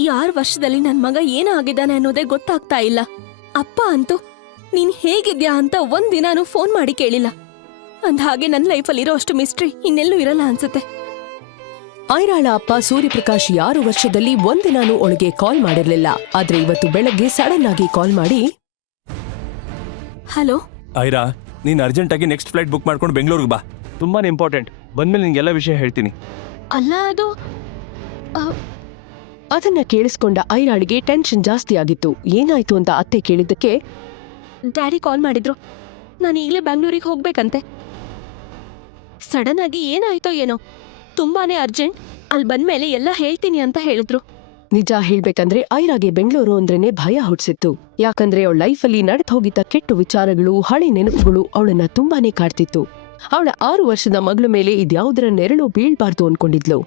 ಈ 6 ವರ್ಷದಲ್ಲಿ ನನ್ ಮಗ ಏನಾಗಿದ್ದಾನೆ ಅನ್ನೋದೇ ಗೊತ್ತಾಗ್ತಾ ಇಲ್ಲ. ಅಪ್ಪ ಅಂತೂ ನೀನ್ ಹೇಗಿದ್ಯಾ ಅಂತ ಒಂದಿನಾನು ಫೋನ್ ಮಾಡಿ ಕೇಳಿಲ್ಲ. ಅಂದ್ಹಾಗೆ ನನ್ ಲೈಫಲ್ಲಿರೋ ಅಷ್ಟು ಮಿಸ್ಟ್ರಿ ಇನ್ನೆಲ್ಲೂ ಇರಲ್ಲ ಅನ್ಸುತ್ತೆ. ಐರಾಳ ಅಪ್ಪ ಸೂರ್ಯಪ್ರಕಾಶ್ 6 ವರ್ಷದಲ್ಲಿ ಒಂದಿನಾನು ಅವಳಿಗೆ ಕಾಲ್ ಮಾಡಿರ್ಲಿಲ್ಲ. ಆದ್ರೆ ಇವತ್ತು ಬೆಳಗ್ಗೆ ಸಡನ್ ಆಗಿ ಕಾಲ್ ಮಾಡಿ, ಹಲೋ ಐರಾ, ನೀನ್ ಅರ್ಜೆಂಟ್ ಆಗಿ ನೆಕ್ಸ್ಟ್ ಫ್ಲೈಟ್ ಬುಕ್ ಮಾಡ್ಕೊಂಡು ಬೆಂಗಳೂರಿಗೆ ಬಾ. ತುಂಬಾನೇ ಇಂಪಾರ್ಟೆಂಟ್. ಬಂದ್ಮೇಲೆ ನಿಂಗೆಲ್ಲ ವಿಷಯ ಹೇಳ್ತೀನಿ. ಅಲ್ಲ ಅದು ಅದನ್ನ ಕೇಳಿಸ್ಕೊಂಡ ಐರಾಳಿಗೆ ಟೆನ್ಷನ್ ಜಾಸ್ತಿ ಆಗಿತ್ತು. ಏನಾಯ್ತು ಅಂತ ಅತ್ತೆ ಕೇಳಿದ್ದಕ್ಕೆ, ಡ್ಯಾಡಿ ಕಾಲ್ ಮಾಡಿದ್ರು. ನಾನು ಈಗಲೇ ಬೆಂಗಳೂರಿಗೆ ಹೋಗ್ಬೇಕಂತೆ. ಸಡನ್ ಆಗಿ ಏನಾಯ್ತೋ ಏನೋ, ತುಂಬಾನೇ ಅರ್ಜೆಂಟ್. ಅಲ್ಲಿ ಬಂದ್ಮೇಲೆ ಎಲ್ಲ ಹೇಳ್ತೀನಿ ಅಂತ ಹೇಳಿದ್ರು. ನಿಜ ಹೇಳ್ಬೇಕಂದ್ರೆ ಐರಾಗೆ ಬೆಂಗಳೂರು ಅಂದ್ರೇನೆ ಭಯ ಹುಟ್ಟಿಸಿತ್ತು. ಯಾಕಂದ್ರೆ ಅವಳ ಲೈಫಲ್ಲಿ ನಡೆದು ಹೋಗಿದ್ದ ಕೆಟ್ಟ ವಿಚಾರಗಳು, ಹಳೆ ನೆನಪುಗಳು ಅವಳನ್ನ ತುಂಬಾನೇ ಕಾಡ್ತಿತ್ತು. ಅವಳ 6 ವರ್ಷದ ಮಗಳ ಮೇಲೆ ಇದ್ಯಾವುದರ ನೆರಳು ಬೀಳ್ಬಾರ್ದು ಅನ್ಕೊಂಡಿದ್ಲು.